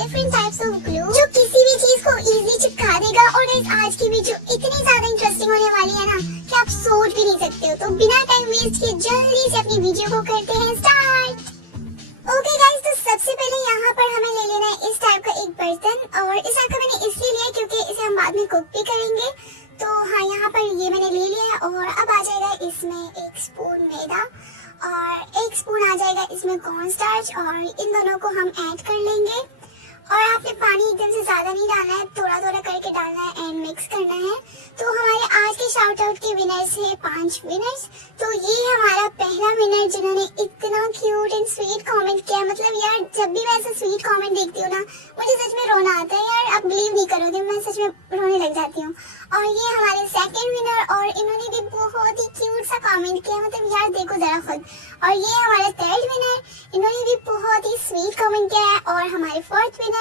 Different types of glue जो किसी भी चीज को इजीली चिपका देगा। और गाइस आज की वीडियो इतनी ज्यादा इंटरेस्टिंग होने वाली है ना कि आप सोच भी नहीं सकते हो। तो बिना टाइम वेस्ट किए जल्दी से अपनी वीडियो को करते हैं स्टार्ट। ओके गाइस, तो सबसे पहले यहाँ पर हमें ले लेना है इस टाइप का एक बर्तन। और इस टाइप का मैंने इसलिए लिया क्योंकि इसे हम बाद में कुक भी करेंगे। तो हाँ, यहाँ पर ये मैंने ले लिया है। और अब आ जाएगा इसमें 1 स्पून मैदा और 1 स्पून आ जाएगा इसमें कॉर्न स्टार्च। और इन दोनों को हम ऐड कर लेंगे। और आपने पानी एकदम से ज्यादा नहीं डालना है, थोड़ा थोड़ा करके डालना है एंड मिक्स करना है। तो हमारे आज के शाउट आउट के विनर्स हैं 5 विनर्स। तो ये हमारा पहला विनर जिन्होंने इतना क्यूट एंड स्वीट कमेंट किया। मतलब यार, जब भी मैं ऐसा स्वीट कमेंट देखती हूँ ना, मुझे सच में रोना आता है यार। आप बिलीव नहीं करोगे, मैं सच में रोने लग जाती हूँ। और ये हमारे सेकंड विनर, और इन्होंने भी बहुत ही क्यूट सा कमेंट किया। मतलब यार देखो जरा खुद। और ये हमारे थर्ड विनर, इन्होंने भी बहुत ही स्वीट कमेंट किया है। और हमारे फोर्थ विनर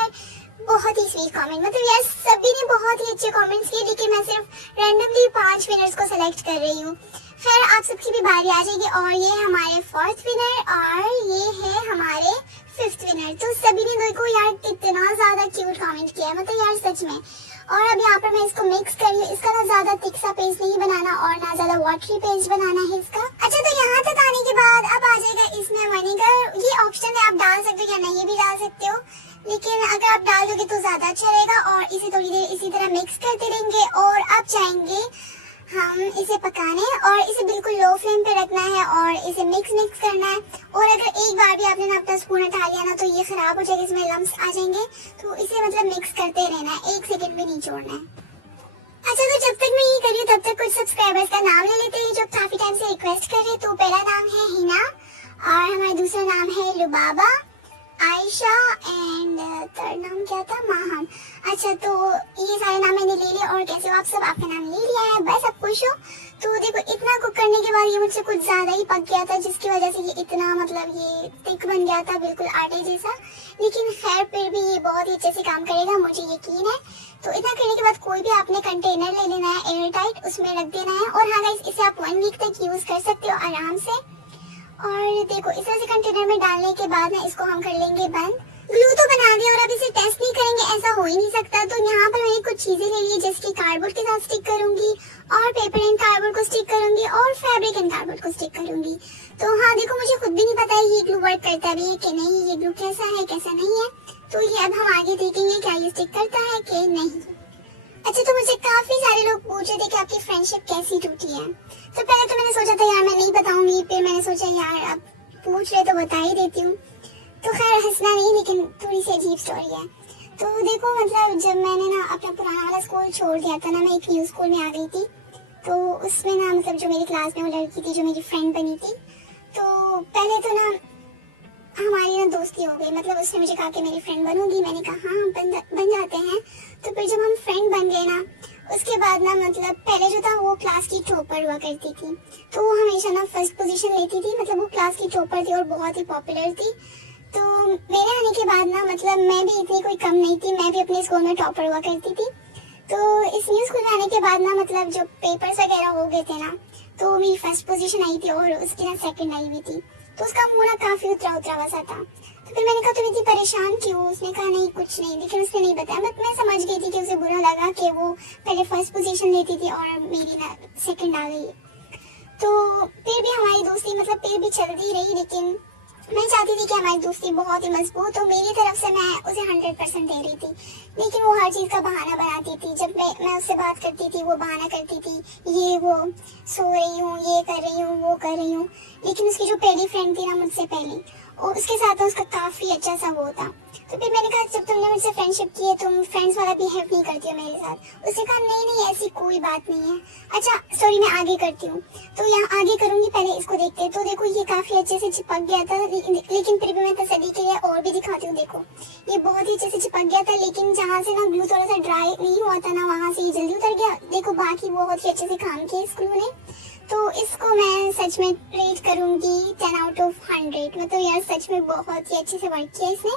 बहुत ही स्वीट कमेंट। मतलब यार सभी ने बहुत ही अच्छे कमेंट्स किए, लेकिन मैं सिर्फ रैंडमली 5 विनर्स को सेलेक्ट कर रही हूँ। खैर, आप सबकी भी बारी आ जाएगी। और ये हमारे फोर्थ विनर और ये है हमारे फिफ्थ विनर। तो सभी ने देखो यार कितना ज्यादा क्यूट कमेंट किया, मतलब यार सच में। और अब यहाँ पर मैं इसको मिक्स कर रही हूँ। इसका ना ज्यादा थिक सा पेस्ट नहीं बनाना और ना ज्यादा वाटरी पेस्ट बनाना है इसका। अच्छा, तो यहाँ तक आने के बाद अब आ जाएगा इसमें विनेगर। ये ऑप्शन है, आप डाल सकते हो या नहीं भी डाल सकते हो, लेकिन अगर आप डाल दोगे तो ज्यादा अच्छा रहेगा। और इसे थोड़ी देर इसी तरह मिक्स करते रहेंगे। और अब जाएंगे हम इसे पकाने, और इसे बिल्कुल लो फ्लेम पे रखना है और इसे मिक्स करना है। और अगर एक बार भी आपने ना अपना स्पून हटा लिया ना, तो ये खराब हो जाएगा, इसमें लम्स आ जाएंगे। तो इसे मतलब मिक्स करते रहना है, 1 सेकंड भी नहीं छोड़ना है। अच्छा, तो जब तक मैं ये कर रही हूँ तब तक कुछ सब्सक्राइबर्स का नाम ले लेते हैं जो काफी टाइम से रिक्वेस्ट कर रहे हैं। तो पहला नाम है हिना, और हमारा दूसरा नाम है लुबाबा, आयशा एंड थर्ड नाम क्या था, माहम। अच्छा, तो ये सारे नाम मैंने ले लिए। और कैसे हो आप सब? आपका नाम ले लिया है, बस अब खुश हो? तो देखो, इतना कुक करने के बाद ये मुझसे कुछ ज्यादा ही पक गया था, जिसकी वजह से ये इतना मतलब ये थिक बन गया था, बिल्कुल आटे जैसा। लेकिन खैर फिर भी ये बहुत ही अच्छे से काम करेगा, मुझे यकीन है। तो इतना करने के बाद कोई भी आपने कंटेनर ले लेना है एयर टाइट, उसमें रख देना है। और हाँ गाइस, इसे आप 1 वीक तक यूज कर सकते हो आराम से। और देखो, इस तरह से कंटेनर में डालने के बाद ना इसको हम कर लेंगे बंद। ग्लू तो बना दिया और अब इसे टेस्ट नहीं करेंगे, ऐसा हो ही नहीं सकता। तो यहाँ पर मैंने कुछ चीजें ले ली, जैसे कि कार्डबोर्ड के साथ स्टिक करूंगी, और पेपर एंड कार्डबोर्ड को स्टिक करूंगी, और फैब्रिक एंड कार्डबोर्ड को स्टिक करूंगी। तो हाँ देखो, मुझे खुद भी नहीं पता है ये ग्लू वर्क करता भी है कि नहीं, ये ग्लू कैसा है कैसा नहीं है। तो ये अब हम आगे देखेंगे क्या ये स्टिक करता है कि नहीं। अच्छा, तो मुझे काफी सारे लोग पूछ रहे थे कि आपकी फ्रेंडशिप कैसी टूटी है। तो पहले तो मैंने सोचा था यार मैं नहीं बताऊंगी, फिर मैंने सोचा यार अब पूछ रहे तो बता ही देती हूँ। तो खैर हंसना नहीं, लेकिन थोड़ी सी अजीब स्टोरी है। तो देखो, मतलब जब मैंने ना अपना पुराना वाला स्कूल छोड़ दिया था ना, मैं एक न्यू स्कूल में आ गई थी। तो उसमें ना मतलब जो मेरी क्लास में वो लड़की थी जो मेरी फ्रेंड बनी थी, तो पहले तो ना हमारी ना दोस्ती हो गई। मतलब उसने मुझे कहा कि मेरी फ्रेंड बनोगी, मैंने कहा हाँ बन जाते हैं। तो फिर जब हम फ्रेंड बन गए ना, उसके बाद ना मतलब पहले जो था वो क्लास की टॉपर हुआ करती थी। तो वो हमेशा ना फर्स्ट पोजीशन लेती थी, मतलब वो क्लास की टॉपर थी और बहुत ही पॉपुलर थी। तो मेरे आने के बाद ना मतलब मैं भी इतनी कोई कम नहीं थी, मैं भी अपने स्कूल में टॉपर हुआ करती थी। तो इस न्यू स्कूल में आने के बाद ना मतलब जो पेपर्स वगैरह हो गए थे ना, तो मेरी फर्स्ट पोजीशन आई थी और उसकी ना सेकंड आई हुई थी। तो उसका मुंह ना काफी उतरा हुआ सा था। तो फिर मैंने कहा तुम इतनी परेशान क्यों? उसने कहा नहीं कुछ नहीं, लेकिन उसने नहीं बताया। बट मैं समझ गई थी कि उसे बुरा लगा कि वो पहले फर्स्ट पोजीशन लेती थी और मेरी ना सेकंड आ गई। तो फिर भी हमारी दोस्ती मतलब फिर भी चलती रही, लेकिन मैं चाहती थी कि हमारी दोस्ती बहुत ही मजबूत हो। मेरी तरफ से मैं उसे 100% दे रही थी, लेकिन वो हर चीज का बहाना बनाती थी। जब मैं उससे बात करती थी वो बहाना करती थी, ये वो सो रही हूँ, ये कर रही हूँ, वो कर रही हूँ। लेकिन उसकी जो पहली फ्रेंड थी ना मुझसे पहले, और उसके साथ उसका काफी अच्छा सा वो था। तो फिर मैंने कहा जब तुमने मुझसे फ्रेंडशिप की है, तुम फ्रेंड्स वाला बिहेव नहीं करती हो मेरे साथ। उसने कहा नहीं ऐसी कोई बात नहीं है। अच्छा सॉरी, मैं आगे करती हूँ। तो यहाँ आगे करूंगी, पहले इसको देखते हैं। तो देखो ये काफी अच्छे से चिपक गया था, लेकिन फिर भी मैं तसल्ली के लिए और भी दिखाती हूँ। देखो ये बहुत ही अच्छे से चिपक गया था, लेकिन जहाँ से ना ग्लू थोड़ा सा ड्राई नहीं हुआ था ना, वहाँ से ये जल्दी उतर गया। देखो बाकी बहुत ही अच्छे से काम किया इस ग्लू ने। तो इसको मैं सच में रेट करूंगी 10 आउट ऑफ 100। मतलब यार सच में बहुत ही अच्छे से वर्क किया इसने।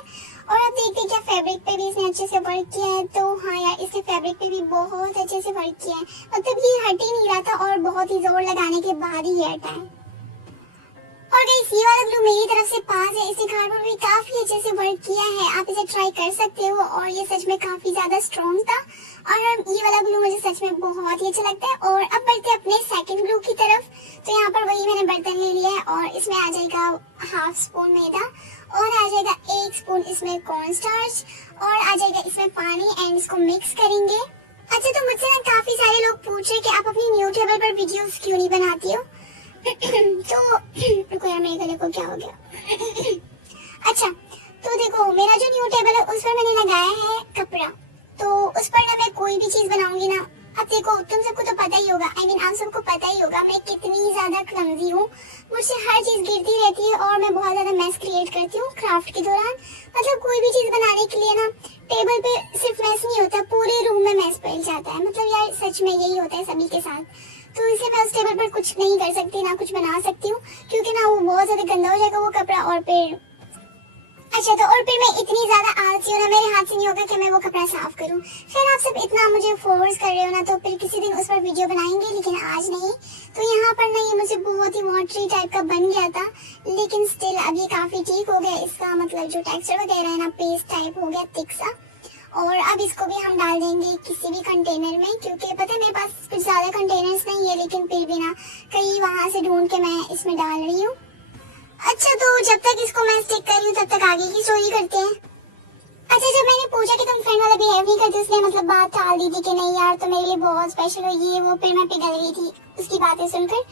और अब देखते हैं क्या फैब्रिक पे भी इसने अच्छे से वर्क किया है। तो हाँ यार, इसने फैब्रिक पे भी बहुत अच्छे से वर्क किया है। मतलब ये हट ही नहीं रहा था और बहुत ही जोर लगाने के बाद ही ये हटा है। और गाइस ये वाला ग्लू मेरी तरफ से पास है, इसने कार्डबोर्ड भी काफी अच्छे से वर्क किया है, आप इसे ट्राई कर सकते हो और ये सच में काफी ज्यादा स्ट्रॉन्ग था और ये वाला ग्लू मुझे सच में बहुत ही अच्छा लगता है। और अब बढ़ते हैं अपने सेकंड ग्लू की तरफ। तो यहाँ पर वही मैंने बर्तन ले लिया है और इसमें आ जाएगा हाफ स्पून मैदा और आ जाएगा 1 स्पून इसमें कॉर्न स्टार्च और आ जाएगा इसमें पानी एंड इसको मिक्स करेंगे। अच्छा, तो मुझसे ना काफी सारे लोग पूछ रहे कि आप अपनी न्यू टेबल पर वीडियोस क्यों नहीं बनाती हो। तो रुको यार, मेरे गले को क्या हो गया। अच्छा, तो देखो मेरा जो न्यू टेबल है उस पर मैंने लगाया है कपड़ा, तो उस पर ना मैं कोई भी चीज बनाऊंगी ना, अब देखो तुम सबको तो पता ही होगा, आप सबको पता ही होगा मैं कितनी ज्यादा क्लमजी हूँ, मुझसे हर चीज गिरती रहती है और मैं बहुत ज्यादा मैस क्रिएट करती हूँ क्राफ्ट के दौरान। मतलब कोई भी चीज बनाने के लिए ना टेबल पे सिर्फ मैस नहीं होता, पूरे रूम में मैस फैल जाता है। मतलब यार सच में यही होता है सभी के साथ, तो इसे मैं उस टेबल पर कुछ नहीं कर सकती, ना कुछ बना सकती हूँ क्योंकि ना वो बहुत ज्यादा गंदा हो जाएगा वो कपड़ा। और फिर अच्छा, तो और फिर मैं इतनी ज्यादा आलसी हूँ ना, मेरे हाथ से नहीं होगा कि मैं वो कपड़ा साफ करूँ। फिर आप सब इतना मुझे फोर्स कर रहे हो ना, तो फिर किसी दिन उस पर वीडियो बनाएंगे, लेकिन आज नहीं। तो यहाँ पर ना ये मुझे बहुत ही वाटरी टाइप का बन गया था, लेकिन स्टिल अब ये काफी ठीक हो गया। इसका मतलब जो टेक्सचर वगैरह है ना, पेस्ट टाइप हो गया थिक सा। और अब इसको भी हम डाल देंगे किसी भी कंटेनर में, क्योंकि पता है मेरे पास कुछ ज्यादा कंटेनर्स नहीं है, लेकिन फिर भी ना कहीं वहां से ढूंढ के मैं इसमें डाल रही हूँ। अच्छा, तो जब तक इसको मैं स्टिक कर रही हूँ तब तक आगे की स्टोरी करते हैं। अच्छा, जब मैंने पूछा कि तुम फ्रेंड वाला बिहेव नहीं करती, उसने मतलब बात टाल दी थी कि नहीं यार तो मेरे लिए बहुत स्पेशल हो ये वो, फिर मैं पिघल गई थी उसकी बातें सुनकर।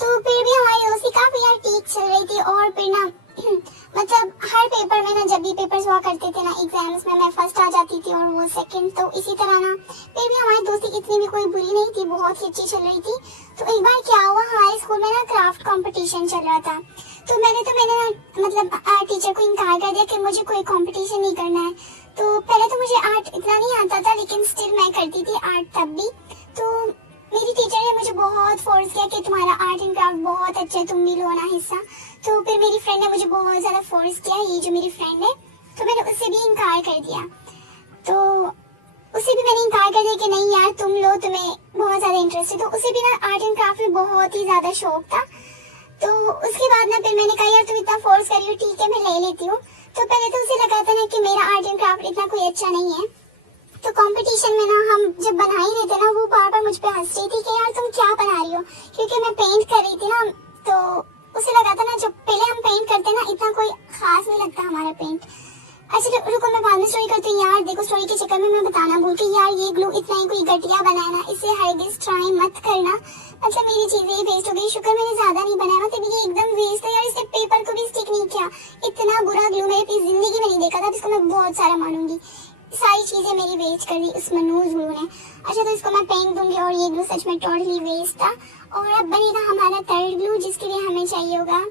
तो फिर भी हमारी दोस्ती काफी यार ठीक चल रही थी और फिर ना मतलब हर पेपर में ना, जब भी पेपर्स हुआ करते थे ना एग्जाम्स में, मैं फर्स्ट आ जाती थी और वो सेकंड। तो इसी तरह ना फिर भी हमारी दोस्ती इतनी भी कोई बुरी नहीं थी, बहुत ही अच्छी चल रही थी। तो एक बार क्या हुआ, हमारे स्कूल में ना क्राफ्ट कंपटीशन चल रहा था, तो मैंने ना मतलब टीचर को इनकार कर दिया कि मुझे कोई कंपटीशन नहीं करना है। तो पहले तो मुझे आर्ट इतना नहीं आता था, लेकिन स्टिल मैं करती थी आर्ट तब भी। तो मेरी टीचर ने मुझे बहुत फोर्स किया कि तुम्हारा आर्ट एंड क्राफ्ट बहुत अच्छा है, तुम भी लो ना हिस्सा। तो फिर मेरी फ्रेंड ने मुझे बहुत ज्यादा फोर्स किया, ये जो मेरी फ्रेंड है, तो मैंने उससे भी इनकार कर दिया। तो उसे भी मैंने इनकार कर दिया कि नहीं यार तुम लो, तुम्हें बहुत ज्यादा इंटरेस्ट है। तो उसे भी ना आर्ट एंड क्राफ्ट में बहुत ही ज्यादा शौक था। तो उसके बाद ना फिर मैंने कहा यार तुम इतना फोर्स कर रही हो, ठीक है मैं ले लेती हूँ। तो पहले तो उसे लगा था ना कि मेरा आर्ट एंड क्राफ्ट इतना कोई अच्छा नहीं है। तो कंपटीशन में ना हम जब बना ही रहे थे ना, वो बार बार मुझ पे हंस रही थी कि यार तुम क्या बना रही हो, क्योंकि मैं पेंट कर रही थी ना। तो उसे लगा था ना जब पहले हम पेंट करते ना इतना कोई खास नहीं लगता हमारा पेंट। अच्छा रुको मैं बाद में स्टोरी करती हूँ यार। देखो स्टोरी के चक्कर में मैं बताना भूल गई यार, ये ग्लू इतना ही कोई घटिया बनाना, इसे हरगिज ट्राई मत करना। मतलब मेरी चीजें वेस्ट हो गई, शुक्र मैंने ज्यादा नहीं बनाया, मतलब ये एकदम वेस्ट है यार। इसने पेपर को भी स्टिक नहीं किया, इतना बुरा ग्लू मैंने अपनी जिंदगी में नहीं देखा था। इसको मैं बहुत सारा मानूंगी, सारी चीजें मेरी वेस्ट कर दी उस मनूज ग्लू ने। अच्छा, तो इसको मैं पेंट दूंगी और ये ग्लू सच में टोटली वेस्ट था। और अब बनेगा हमारा थर्ड ग्लू, जिसके लिए हमें चाहिए होगा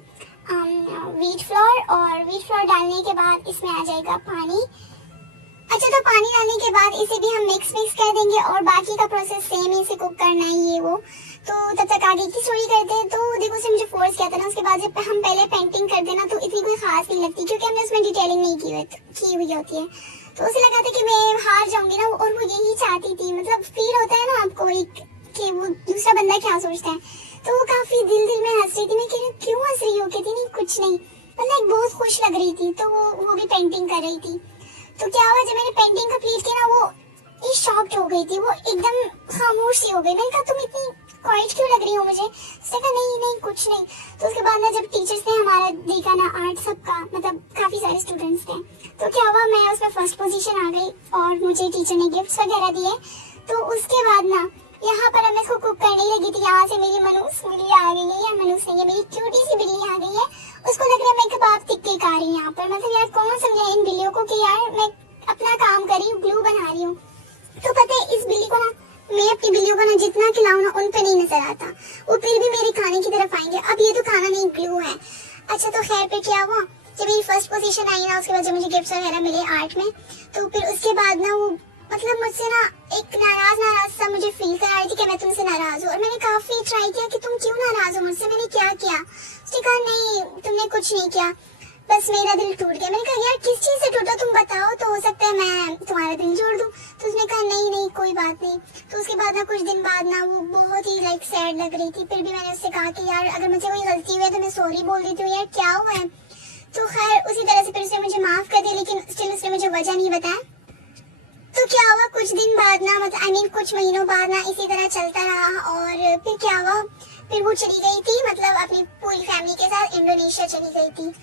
व्हीट फ्लोर, और व्हीट फ्लोर डालने के बाद इसमें आ जाएगा पानी। अच्छा, तो पानी डालने के बाद इसे भी हम मिक्स कर देंगे और बाकी का प्रोसेस सेम ही, इसे कुक करना है ये वो। तो तब तक आगे की स्टोरी करते हैं। तो देखो उसे मुझे फोर्स किया था ना, उसके बाद जब हम पहले पेंटिंग करते ना तो इतनी कोई खास नहीं लगती, क्योंकि हमने उसमें डिटेलिंग नहीं की हुई होती है। तो उसे लगा था कि मैं हार जाऊंगी ना, और वो यही चाहती थी। मतलब फील होता है ना आपको एक कि वो दूसरा बंदा क्या सोचता है। तो वो काफी दिल में हंस रही थी। मैं कह रही क्यों हंस रही हो, कहती नहीं कुछ नहीं, मतलब बहुत खुश लग रही थी। तो वो भी पेंटिंग कर रही थी। तो क्या हुआ, जब मैंने पेंटिंग कंप्लीट की ना, वो शॉक्ड हो गई थी, वो एकदम खामोश सी हो गई। मैंने कहा तुम इतनी क्वाइट क्यों लग रही हो मुझे। उसने कहा नहीं कुछ नहीं। तो उसके बाद ना जब टीचर्स ने हमारा देखा ना आर्ट सबका, मतलब काफी सारे स्टूडेंट्स थे, तो क्या हुआ मैं उसमें फर्स्ट पोजीशन आ गई और मुझे टीचर ने गिफ्ट्स वगैरह दिए। तो उसके बाद ना यहाँ पर मैं इसको कुक करने लगी थी। यहाँ से मेरी मनूस बिल्ली आ गई है, या मनूस नहीं है, मेरी क्यूटी सी बिल्ली आ गई है। उसको लग रहा है मैं कबाब टिक्के खा रही हूँ यहाँ पर। मतलब यार कौन समझाए इन बिल्लियों को कि यार मैं अपना काम कर रही हूँ, ग्लू बना रही हूँ। तो पता है इस बिल्ली को ना, मैं अपनी बिल्लियों को ना जितना खिलाऊं ना उन पे नहीं नजर आता, वो फिर भी मेरे खाने की तरफ आएंगे। अब ये तो खाना नहीं ग्लू है। अच्छा, तो खैर पे क्या हुआ, जब मेरी फर्स्ट पोजीशन आई ना, उसके बाद जब मुझे गिफ्ट्स वगैरह मिले आर्ट में, तो फिर उसके बाद ना वो मतलब मुझसे ना एक नाराज सा मुझे फील करा रही थी कि मैं तुमसे नाराज हूँ। और मैंने काफी ट्राई किया कि तुम क्यों नाराज हो मुझसे, मैंने क्या किया। उसने कहा नहीं तुमने कुछ नहीं किया। बस मेरा दिल टूट गया। मैंने कहा यार किस चीज से टूटा, तुम बताओ तो हो सकता है मैं तुम्हारा दिल जोड़ दूं। तो उसने कहा नहीं नहीं कोई बात नहीं। तो उसके बाद ना कुछ दिन बाद ना वो बहुत ही लाइक सैड लग रही थी। फिर भी मैंने उससे कहा कि यार अगर मुझसे कोई गलती हुई है तो मैं सॉरी बोल देती हूँ यार, क्या हुआ है। तो खैर उसी तरह से फिर उसने मुझे माफ कर दिया, लेकिन स्टिल उसने मुझे वजह नहीं बताया। तो क्या हुआ कुछ दिन बाद ना मतलब कुछ महीनों बाद ना इसी तरह चलता रहा। और फिर क्या हुआ, फिर वो चली गई थी मतलब अपनी पूरी फैमिली के साथ इंडोनेशिया चली गई थी।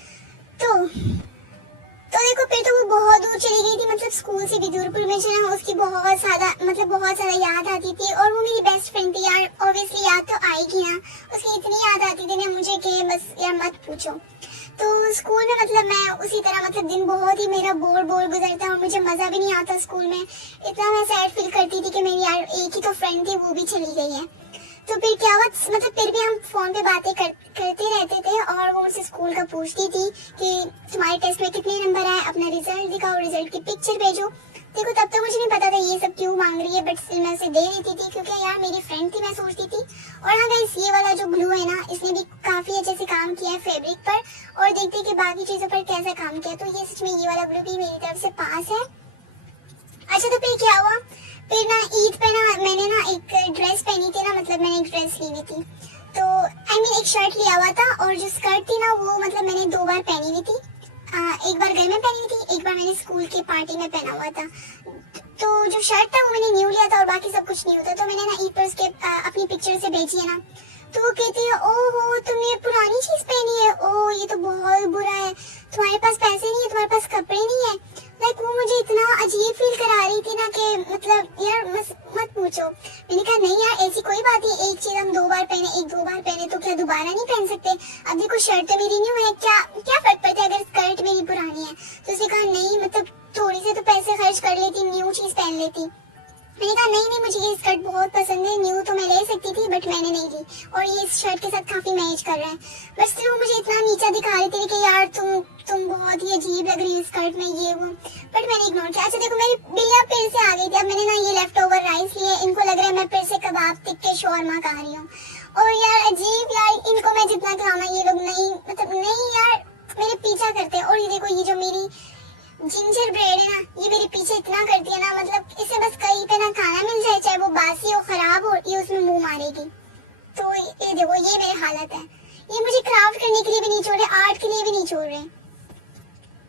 तो देखो फिर तो वो बहुत दूर चली गई थी, मतलब स्कूल से भी दूर। फिर मुझे ना उसकी बहुत ज्यादा याद आती थी। और वो मेरी बेस्ट फ्रेंड थी यार, ऑब्वियसली याद तो आएगी ना। उसकी इतनी याद आती थी ना मुझे कि बस यार मत पूछो। तो स्कूल में मतलब मैं उसी तरह मतलब दिन बहुत ही मेरा बोर गुजरता और मुझे मजा भी नहीं आता स्कूल में। इतना मैं सैड फील करती थी कि मेरी यार एक ही तो फ्रेंड थी वो भी चली गई है। तो फिर क्या हुआ मतलब फिर भी हम फोन पे बातें करते रहते थे। और वो मुझसे स्कूल का पूछती थी कि तुम्हारे टेस्ट में कितने नंबर आए, अपना रिजल्ट दिखाओ, रिजल्ट की पिक्चर भेजो। देखो तब तो मुझे नहीं पता था ये सब क्यों मांग रही है, बट स्टिल मैं उसे दे देती थी क्योंकि यार मेरी फ्रेंड थी, मैं सोचती थी। और हाँ गाइस ये वाला जो ग्लू है ना, इसने भी काफी अच्छे से काम किया है फैब्रिक पर। और देखते कि बाकी चीजों पर कैसा काम किया। तो ये सच में ये वाला ग्लू भी मेरी तरफ से पास है। अच्छा तो फिर क्या हुआ, फिर ना ईद पे ना मैंने ना एक ड्रेस पहनी थी ना, मतलब मैंने एक ड्रेस ली हुई थी। तो एक शर्ट लिया हुआ था और जो स्कर्ट थी ना वो मतलब मैंने 2 बार पहनी हुई थी। एक बार घर में पहनी हुई थी, एक बार मैंने स्कूल की पार्टी में पहना हुआ था। तो जो शर्ट था वो मैंने न्यू लिया था और बाकी सब कुछ न्यू था। तो मैंने ना ईद पर उसके अपनी पिक्चर से भेजी है ना। तो वो कहती है ओहो तुमने ये पुरानी चीज पहनी है, ओह ये तो बहुत बुरा है, तुम्हारे पास पैसे नहीं है, तुम्हारे पास कपड़े नहीं है। लाइक वो मुझे इतना अजीब फील करा रही थी ना कि मतलब यार मत पूछो। मैंने कहा नहीं यार ऐसी कोई बात नहीं, एक चीज हम 2 बार पहने तो क्या दोबारा नहीं पहन सकते। अब देखो शर्ट तो मेरी न्यू है, क्या फर्क पड़ता है अगर स्कर्ट मेरी पुरानी है। तो उसने कहा नहीं मतलब थोड़ी से तो पैसे खर्च कर लेती, न्यू चीज पहन लेती। मैंने कहा नहीं मुझे ये स्कर्ट बहुत पसंद है, न्यू तो मैं ले सकती थी बट मैंने नहीं ली और ये इस शर्ट के साथ काफी मैच कर रहा है। बस फिर वो मुझे इतना नीचा दिखा रही थी कि यार तुम बहुत ही अजीब लग रही है स्कर्ट में ये वो, बट मैंने इग्नोर किया। अच्छा देखो मेरी बिल्लियां फिर से आ गई थी। अब मैंने ना ये लेफ्ट ओवर राइस लिए, इनको लग रहा है मैं फिर से कबाब टिक्के शौरमा खा रही हूँ। और यार अजीब यार, इनको मैं जितना खिलाऊं ये लोग नहीं यार मेरे पीछा करते हैं। और ये देखो ये जो मेरी जिंजर ब्रेड है ना, ये मेरे पीछे इतना करती है ना, मतलब इसे बस कहीं पे ना खाना मिल जाए, चाहे वो बासी हो खराब हो, ये उसमें मुंह मारेगी। तो ये देखो ये मेरी हालत है। ये मुझे क्राफ्ट करने के लिए भी नहीं छोड़ रहे, आर्ट के लिए भी नहीं छोड़ रहे।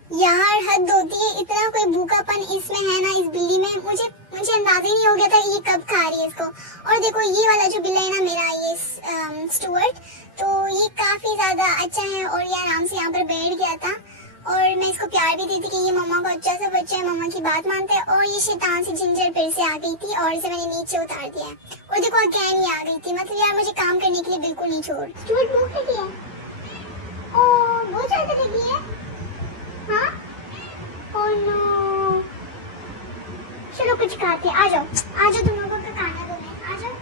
यार हद होती है, इतना कोई भूखापन इसमें है ना इस बिल्ली में, मुझे अंदाजा ही नहीं हो गया था ये कब खा रही है इसको। और देखो ये वाला जो बिल्ला है ना मेरा, ये स्टुअर्ट, तो ये काफी ज्यादा अच्छा है और ये आराम से यहाँ पर बैठ गया था। और मैं इसको प्यार भी देती कि ये मम्मा का अच्छा सा बच्चा है, मम्मा की बात मानता है। और ये शैतान से जिंजर फिर से आ गई थी और इसे मैंने नीचे उतार दिया है। और देखो अगेन ये आ गई थी, मतलब यार मुझे काम करने के लिए बिल्कुल नहीं छोड़। स्टुअर्ट मुंह पे किया, ओह बहुत ज्यादा लगी है। हाँ ओह नो, चलो कुछ खाते हैं, आ जाओ तुम लोगों को खाना दो, आ जाओ।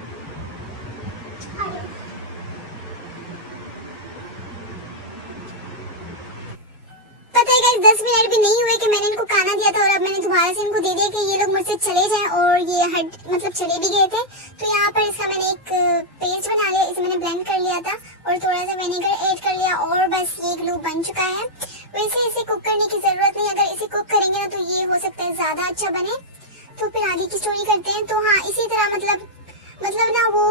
पता है गाइस 10 मिनट भी नहीं हुए कि मैंने इनको खाना दिया था और अब मैंने दोबारा से इनको दे दिया कि ये लोग मुझसे चले जाएं, और ये मतलब चले भी गए थे। तो यहाँ पर इसका मैंने एक पेस्ट बना लिया, इसे मैंने ब्लेंड कर लिया था और थोड़ा सा विनेगर ऐड कर लिया और बस ये ग्लू बन चुका है। वैसे इसे कुक करने की जरूरत नहीं, अगर इसे कुक करेंगे ना तो ये हो सकता है ज्यादा अच्छा बने। तो फिर आगे की स्टोरी करते हैं। तो हाँ इसी तरह मतलब ना वो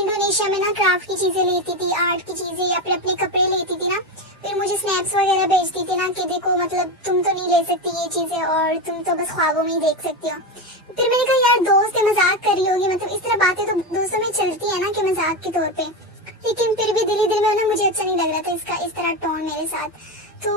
इंडोनेशिया में ना क्राफ्ट की चीजें लेती थी, आर्ट की चीजें या फिर अपने कपड़े लेती थी ना, फिर मुझे स्नैप्स वगैरह भेजती थी ना कि देखो मतलब तुम तो नहीं ले सकती ये चीजें और तुम तो बस ख्वाबों में ही देख सकती हो। फिर मैंने कहा यार दोस्त है, मजाक कर रही होगी, मतलब इस तरह बातें तो दोस्तों में चलती है ना कि मजाक के तौर पे। लेकिन फिर भी दिल में ना मुझे अच्छा नहीं लग रहा था इसका इस तरह टोन मेरे साथ। तो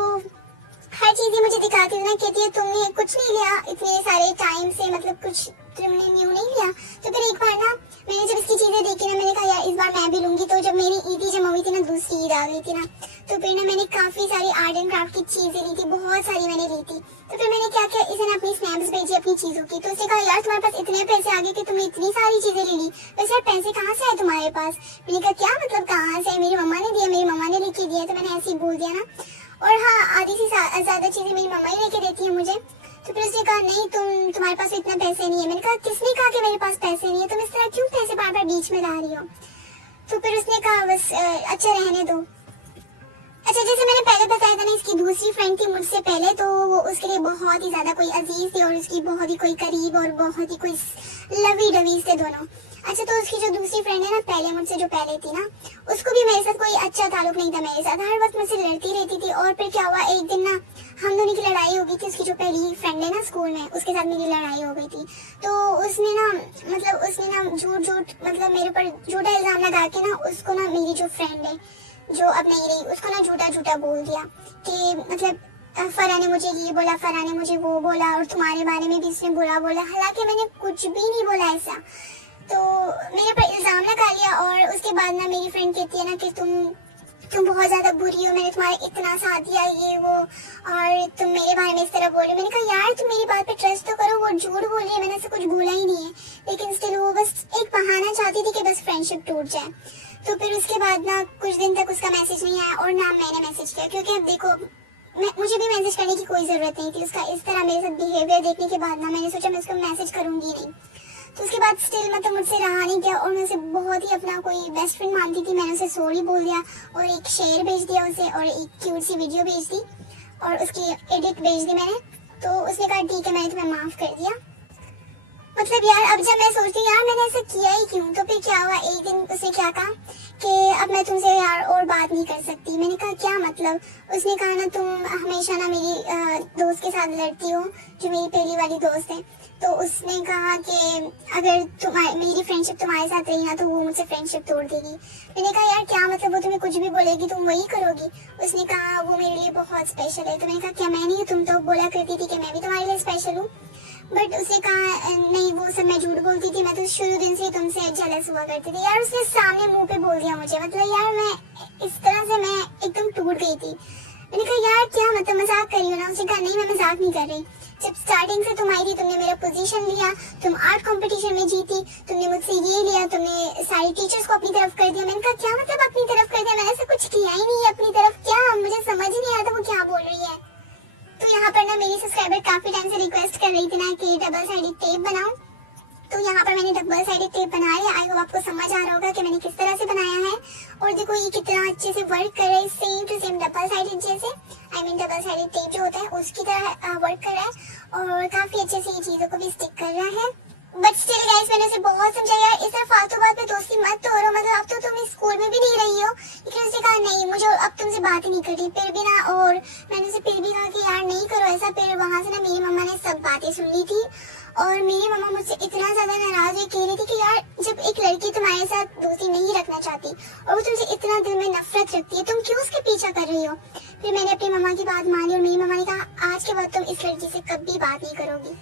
हर चीज मुझे दिखाती थी ना, कहती है तुमने कुछ नहीं लिया इतने सारे टाइम से, मतलब कुछ तुमने न्यू नहीं लिया। तो फिर एक बार ना मैंने जब इसकी चीजें देखी ना, मैंने कहा यार इस बार मैं भी लूंगी। तो जब मेरी ईद जमा हुई थी ना, दूसरी ईद आ गई थी ना, तो फिर ना मैंने काफी सारी आर्ट एंड क्राफ्ट की चीजें ली थी, बहुत सारी मैंने ली थी। तो फिर मैंने क्या किया, इसे अपनी स्नैप्स भेजी अपनी चीजों की। तो उसने कहा यार तुम्हारे पास इतने पैसे आ गए कि तुमने इतनी सारी चीजें ले ली, वैसे यार पैसे कहाँ से आए तुम्हारे पास। मैंने कहा क्या मतलब कहाँ से, मेरी मम्मा ने दिया, मेरी मम्मा ने लेके दिया। तो मैंने ऐसे ही बोल दिया ना। और हाँ आधी से ज्यादा चीजें मेरी मम्मा ही लेके देती है मुझे। तो फिर उसने कहा नहीं तुम्हारे पास इतना पैसे नहीं है। मैंने कहा किसने कहा कि मेरे पास पैसे नहीं है, तुम इस तरह क्यों पैसे बार बार बीच में ला रही हो। तो फिर उसने कहा बस अच्छा रहने दो। अच्छा जैसे मैंने पहले बताया था ना, इसकी दूसरी फ्रेंड थी मुझसे पहले, तो वो उसके लिए बहुत ही ज्यादा कोई अजीज थी और उसकी बहुत ही कोई करीब और बहुत ही कोई लवी डवी थे दोनों। अच्छा, तो उसकी जो दूसरी फ्रेंड है ना, पहले मुझसे जो पहले थी ना, उसको भी मेरे साथ कोई अच्छा ताल्लुक नहीं था मेरे साथ, हर वक्त मुझसे लड़ती रहती थी। और फिर क्या हुआ, एक दिन ना हम दोनों की लड़ाई हो गई थी। उसकी जो पहली फ्रेंड है ना स्कूल में, उसके साथ मेरी लड़ाई हो गई थी। तो उसने ना झूठ मतलब मेरे ऊपर झूठा इल्जाम लगा के ना उसको ना, मेरी जो फ्रेंड है जो अब नहीं रही, उसको ना झूठा बोल दिया कि मतलब फरा ने मुझे ये बोला, फरा ने मुझे वो बोला, और तुम्हारे बारे में भी इसने बुरा बोला। हालांकि मैंने कुछ भी नहीं बोला ऐसा। तो मेरे पर इल्जाम लगा लिया और उसके बाद ना मेरी फ्रेंड कहती है ना कि तुम बहुत ज्यादा बुरी हो, मैंने तुम्हारा इतना साथ दिया ये वो, और तुम मेरे बारे में इस तरह बोल रही हो। मैंने कहा यार तुम मेरी बात पे ट्रस्ट तो करो, वो झूठ बोल रही है, मैंने ऐसा कुछ बोला ही नहीं है। लेकिन स्टिल वो बस एक बहाना चाहती थी कि बस फ्रेंडशिप टूट जाए। तो फिर उसके बाद ना कुछ दिन तक उसका मैसेज नहीं आया और ना मैंने मैसेज किया, क्योंकि अब देखो मुझे भी मैसेज करने की कोई जरूरत नहीं थी। उसका इस तरह मेरे साथ बिहेवियर देखने के बाद ना मैंने सोचा मैं उसको मैसेज करूंगी नहीं। तो उसके बाद स्टिल मतलब मुझसे रहा नहीं गया और मैं उसे बहुत ही अपना कोई बेस्ट फ्रेंड मानती थी। मैंने उसे सॉरी बोल दिया और एक शेर भेज दिया उसे और एक क्यूट सी वीडियो भेज दी और उसकी एडिट भेज दी मैंने। तो उसने कहा ठीक है मैंने तुम्हें माफ कर दिया। मतलब यार अब जब मैं सोचती हूँ यार मैंने ऐसा किया ही क्यों। तो फिर क्या हुआ, एक दिन उसने क्या कहा कि अब मैं तुमसे यार और बात नहीं कर सकती। मैंने कहा क्या मतलब। उसने कहा ना तुम हमेशा ना मेरी दोस्त के साथ लड़ती हो, जो मेरी पहली वाली दोस्त है। तो उसने कहा कि अगर मेरी फ्रेंडशिप तुम्हारे साथ रही ना तो वो मुझसे फ्रेंडशिप तोड़ देगी। मैंने कहा यार क्या मतलब, वो तुम्हें कुछ भी बोलेगी तुम वही करोगी। उसने कहा वो मेरे लिए बहुत स्पेशल है। तो मैंने कहा क्या मैं नहीं, तुम तो बोला करती थी कि मैं भी तुम्हारे लिए स्पेशल हूँ। बट उसने कहा नहीं वो सब मैं झूठ बोलती थी, मैं तो शुरू दिन से तुमसे जेलस हुआ करती थी। यार उसने सामने मुंह पे बोल दिया मुझे। मतलब यार मैं इस तरह से मैं एकदम टूट गई थी। मैंने कहा यार क्या मतलब मजाक कर रही हो ना। उसने कहा नहीं मैं मजाक नहीं कर रही, जब स्टार्टिंग से तुम आई थी तुमने मेरा पोजीशन लिया, तुम आर्ट कंपटीशन में जीती, तुमने मुझसे ये लिया, तुमने सारी टीचर्स को अपनी तरफ कर दिया। मैंने कहा क्या मतलब अपनी तरफ कर दिया, मैंने ऐसा कुछ किया ही नहीं है अपनी तरफ। क्या मुझे समझ ही नहीं आता वो क्या बोल रही है। तो यहाँ पर ना मेरी सब्सक्राइबर काफी टाइम से रिक्वेस्ट कर रही थी ना कि डबल साइडेड टेप बनाओ। तो यहाँ पर मैंने डबल साइडेड टेप बनाया है। आई होप आपको समझ आ रहा होगा कि मैंने किस तरह से बनाया है। और देखो ये कितना अच्छे से वर्क कर रहा है, same to same double sided जैसे, I mean double sided tape जो होता है उसकी तरह वर्क कर रहा है और काफी अच्छे से ये चीजों को भी स्टिक कर रहा है। बट स्टिल गाइस मैंने उसे बहुत समझाया इस तरह फालतू बात पे दोस्ती मत तोड़ो, मतलब अब तो तुम स्कूल में भी नहीं रही हो। लेकिन उसने कहा नहीं मुझे अब तुमसे बात ही नहीं करनी। फिर भी ना, और मैंने उसे फिर भी कहा कि यार नहीं करो ऐसा। फिर वहां से ना मेरी मम्मा ने सब बातें सुन ली थी और मेरी मम्मा मुझसे इतना ज्यादा नाराज हुई, कह रही थी कि यार जब एक लड़की तुम्हारे साथ दोस्ती नहीं रखना चाहती और वो तुमसे इतना दिल में नफरत रखती है, तुम क्यों उसके पीछा कर रही हो। फिर मैंने अपनी मम्मा की बात मानी और मेरी मम्मा ने कहा आज के बाद तुम इस लड़की से कभी बात नहीं करोगी।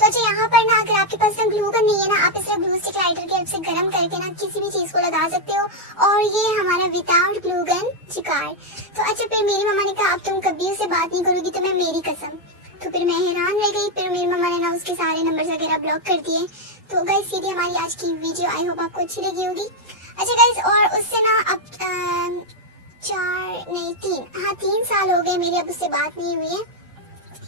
तो अच्छा यहाँ पर ना अगर आपके पास ग्लू गन नहीं है ना, आप इस ग्लू स्टिक लाइटर की हेल्प से गर्म करके ना किसी भी चीज को लगा सकते हो और ये हमारा विदाउट ग्लू गन शिकार। तो अच्छा फिर मेरी मम्मा ने कहा अब तुम कभी उससे बात नहीं करोगी, तो मैं मेरी कसम। तो फिर मैं हैरान रह गई। फिर मेरी मम्मा ने ना उसके सारे नंबर्स वगैरह ब्लॉक कर दिए। तो गाइस ये थी हमारी आज की वीडियो, आई होप आपको अच्छी लगी होगी। अच्छा गाइस और उससे ना अब 3 साल हो गए मेरी अब उससे बात नहीं हुई है।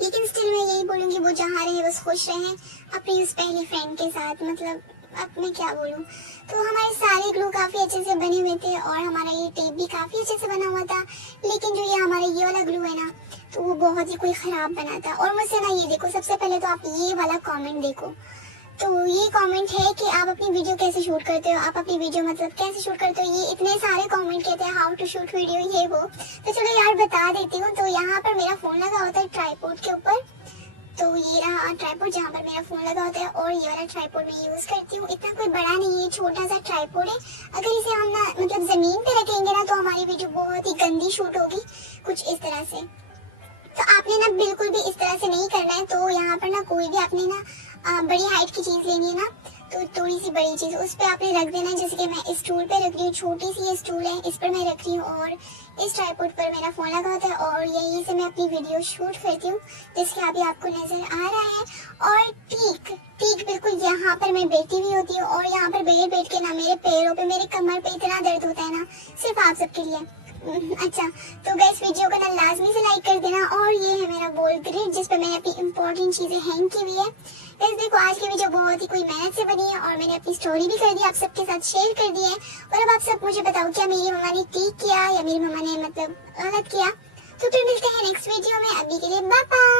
लेकिन स्टिल मैं यही बोलूंगी वो जहाँ रहे बस खुश रहे अपनी उस पहली फ्रेंड के साथ। मतलब अब मैं क्या बोलूँ। तो हमारे सारे ग्लू काफी अच्छे से बने हुए थे और हमारा ये टेप भी काफी अच्छे से बना हुआ था। लेकिन जो ये हमारा ये वाला ग्लू है ना तो वो बहुत ही कोई खराब बना था। और मुझसे ना ये देखो, सबसे पहले तो आप ये वाला कमेंट देखो। तो ये कमेंट है कि आप अपनी वीडियो कैसे शूट करते हो, आप अपनी वीडियो मतलब कैसे शूट करते हो। ये इतने सारे कमेंट कहते हैं हाउ टू शूट वीडियो ये वो। तो चलो यार बता देती हूँ। तो यहाँ पर मेरा फोन लगा होता है ट्राइपॉड के ऊपर। तो ये रहा ट्राइपॉड जहाँ पर मेरा फोन लगा होता है और ये वाला ट्राइपॉड मैं यूज करती हूँ। इतना कोई बड़ा नहीं है, छोटा सा ट्राइपॉड है। अगर इसे हम ना मतलब जमीन पे रखेंगे ना तो हमारी वीडियो बहुत ही गंदी शूट होगी, कुछ इस तरह से। तो आपने ना बिल्कुल भी इस तरह से नहीं करना है। तो यहाँ पर ना कोई भी आपने ना बड़ी हाइट की चीज लेनी है ना, तो थोड़ी सी बड़ी चीज उस पे आपने रख देना है। जैसे कि मैं स्टूल पे रख रही हूँ, छोटी सी ये स्टूल है, इस पर मैं रख रही हूँ और इस ट्राइपॉड पर मेरा फोन लगा होता है और यहीं से मैं अपनी वीडियो शूट करती हूँ, जैसे कि अभी आपको नजर आ रहा है। और ठीक बिल्कुल यहाँ पर मैं बैठी हुई होती हूँ और यहाँ पर बैठ के ना मेरे पैरों पे मेरे कमर पे इतना दर्द होता है ना, सिर्फ आप सबके लिए। अच्छा तो गैस वीडियो को ना लाजमी से लाइक कर देना। और ये है मेरा वॉल ग्रिड जिस पे मैंने अपनी इंपॉर्टेंट चीजें हैंग की हुई है। गैस देखो आज की वीडियो बहुत ही कोई मेहनत से बनी है और मैंने अपनी स्टोरी भी कर दी, आप सबके साथ शेयर कर दी है। और अब आप सब मुझे बताओ क्या मेरी मम्मा ने ठीक किया या मेरी मम्मा ने मतलब गलत किया। तो फिर मिलते हैं नेक्स्ट वीडियो में, अभी के लिए बाय बाय।